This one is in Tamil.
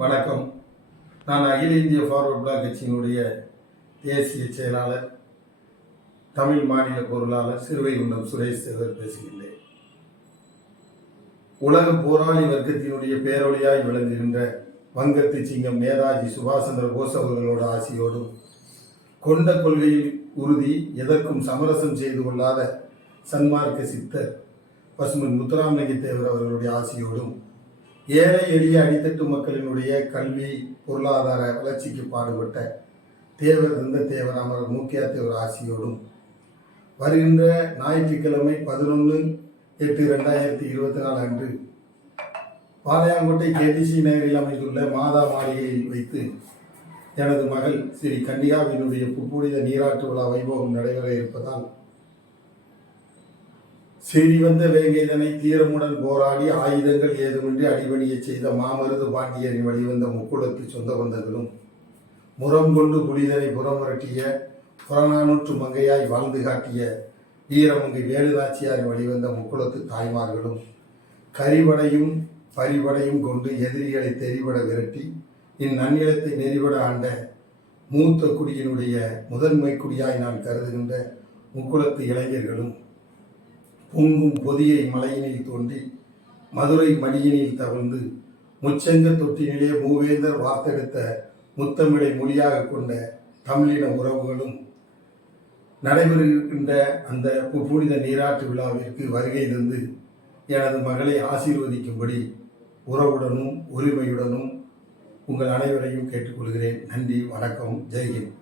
வணக்கம். நான் அகில இந்திய ஃபார்வர்ட் பிளாக் கட்சியினுடைய தேசிய செயலாளர், தமிழ் மாநில பொருளாளர் சிறுவைகுண்டம் சுரேஷ் சேகர் பேசுகின்றேன். உலக போராளி வர்க்கத்தினுடைய பேரொழியாய் விளங்குகின்ற வங்கத்து சிங்கம் நேதாஜி சுபாஷ் சந்திர போஸ் அவர்களோட ஆசியோடும், கொண்ட கொள்கையில் உறுதி, எதற்கும் சமரசம் செய்து கொள்ளாத சன்மார்க்க சித்தர் பசுமன் முத்துராமலிங்க தேவர் அவர்களுடைய ஆசியோடும், ஏழை எளிய அடித்தட்டு மக்களினுடைய கல்வி பொருளாதார வளர்ச்சிக்கு பாடுபட்ட தேவர் தேவர் அமரர் மூக்கியா தேவர் ஆசியோடும், வருகின்ற ஞாயிற்றுக்கிழமை 11/8/2024 அன்று பாளையாங்கோட்டை கேடிசி நகரில் அமைந்துள்ள மாதா மாளிகையில் வைத்து எனது மகள் ஸ்ரீ கன்னிகாவினுடைய புப்புனித நீராட்டு விழா வைபோகம் நடைபெற இருப்பதால், சிறிவந்த வேங்கைதனை தீரமுடன் போராடி ஆயுதங்கள் ஏதுமின்றி அடிபணிய செய்த மாமருது பாண்டியரின் வழிவந்த முக்குளத்து சொந்த பந்தங்களும், முரம் கொண்டு புலிதனை புறமுரட்டிய புறநானூற்று மங்கையாய் வாழ்ந்து காட்டிய வீரமங்கை வேலுநாச்சியாரின் வழிவந்த முக்குளத்து தாய்மார்களும், கரிபடையும் பரிபடையும் கொண்டு எதிரிகளை தெரிபட விரட்டி இந்நன்னிலத்தை நெறிபட ஆண்ட மூத்த குடியினுடைய முதன்மை குடியாய் நான் கருதுகின்ற முக்குளத்து இளைஞர்களும், பொங்கும் பொதியை மலையினில் தோன்றி மதுரை மடியினில் தவழ்ந்து முச்செங்க தொட்டினிலே மூவேந்தர் வார்த்தெடுத்த முத்தமிழை மொழியாக கொண்ட தமிழின உறவுகளும் நடைபெறுகின்ற அந்த புனித நீராட்டு விழாவிற்கு வருகை தந்து எனது மகளை ஆசீர்வதிக்கும்படி உறவுடனும் உரிமையுடனும் உங்கள் அனைவரையும் கேட்டுக்கொள்கிறேன். நன்றி, வணக்கம், ஜெய்ஹிந்த்.